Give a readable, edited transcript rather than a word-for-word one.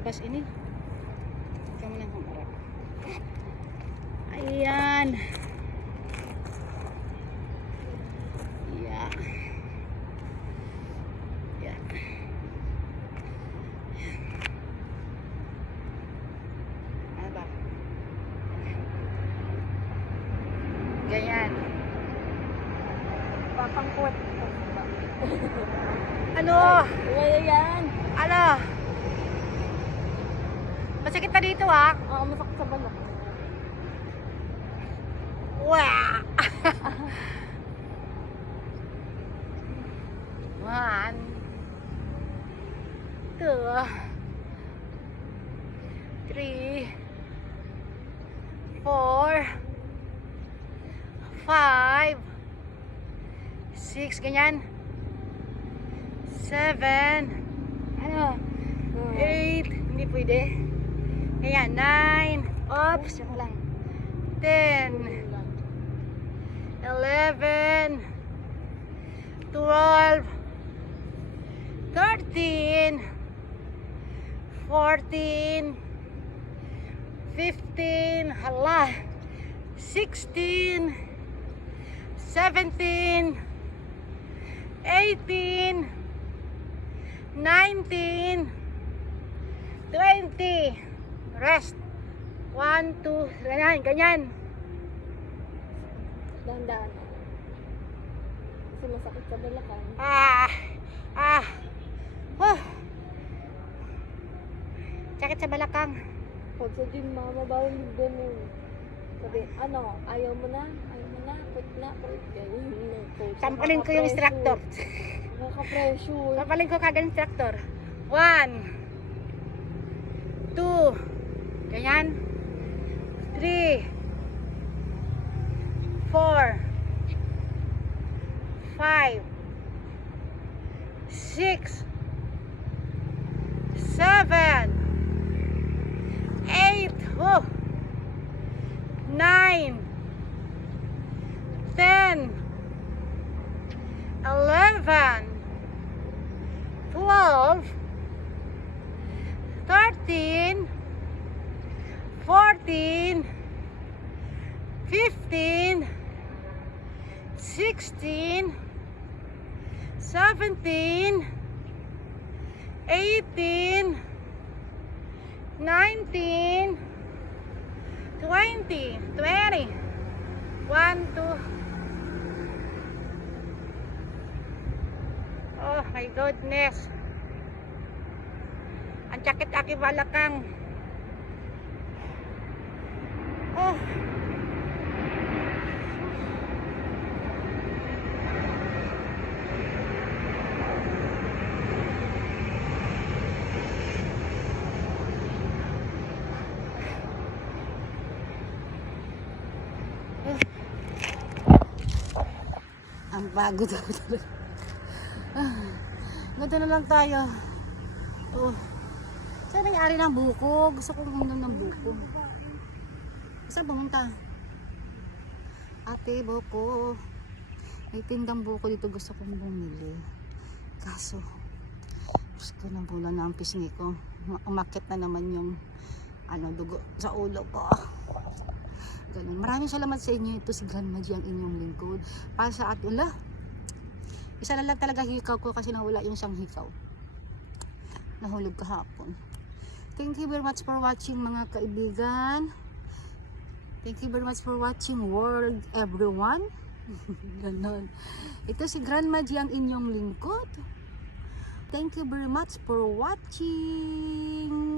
labas ini. Kamu lang kamera. Ayan. Yeah. Yeah. Ano ba? Ganyan. Papangkuwat. Ano? Wala yan. Ano? Masakit na dito ah. Oo, masakit sa balak. Wah! One, two, three, four, five, six, ganyan. Seven, ano? 8, hindi pwede. Ganyan, 9, oops, yan lang. 10, 11, 12, 13, 14, 15, hala, 16, 17, 18, 19, 20, rest. 1, 2, ganyan, ganyan. Dahan-dahan. Kasi masakit sa balakan. Sakit sa balakang. Pag sa gym, mababawin yung ganun. Sabi, ano, ayaw mo na, quit na. Sampalin ko yung instructor. Nakaka-pressure. Sampalin ko kagad instructor. 1, 2, ganyan. 3, 4, 5, 6, 7, 8, 9, 10, 11, 12, 13, 14, 15, 16, 17, 18, 19, 20, 1, 2. Oh my goodness. Ang sakit aki balakang. Oh. Ang pagod ako talaga. Ganda na lang tayo. Oh. Saan nangyari ng buko? Gusto kong uminom ng buko. Saan pumunta? Ate, buko. May tindang buko dito, gusto kong bumili. Kaso, gusto ng bulan na ang pisngi ko. Umakit na naman yung dugo sa ulo ko. Ganun. Maraming salamat sa inyo. Ito si Grandma G, ang inyong lingkod. Para sa atin, isa na lang talaga hikaw ko kasi nawala yung isang hikaw. Nahulog kahapon. Thank you very much for watching mga kaibigan. Thank you very much for watching world everyone. Ganon. Ito si Grandma G, ang inyong lingkod. Thank you very much for watching.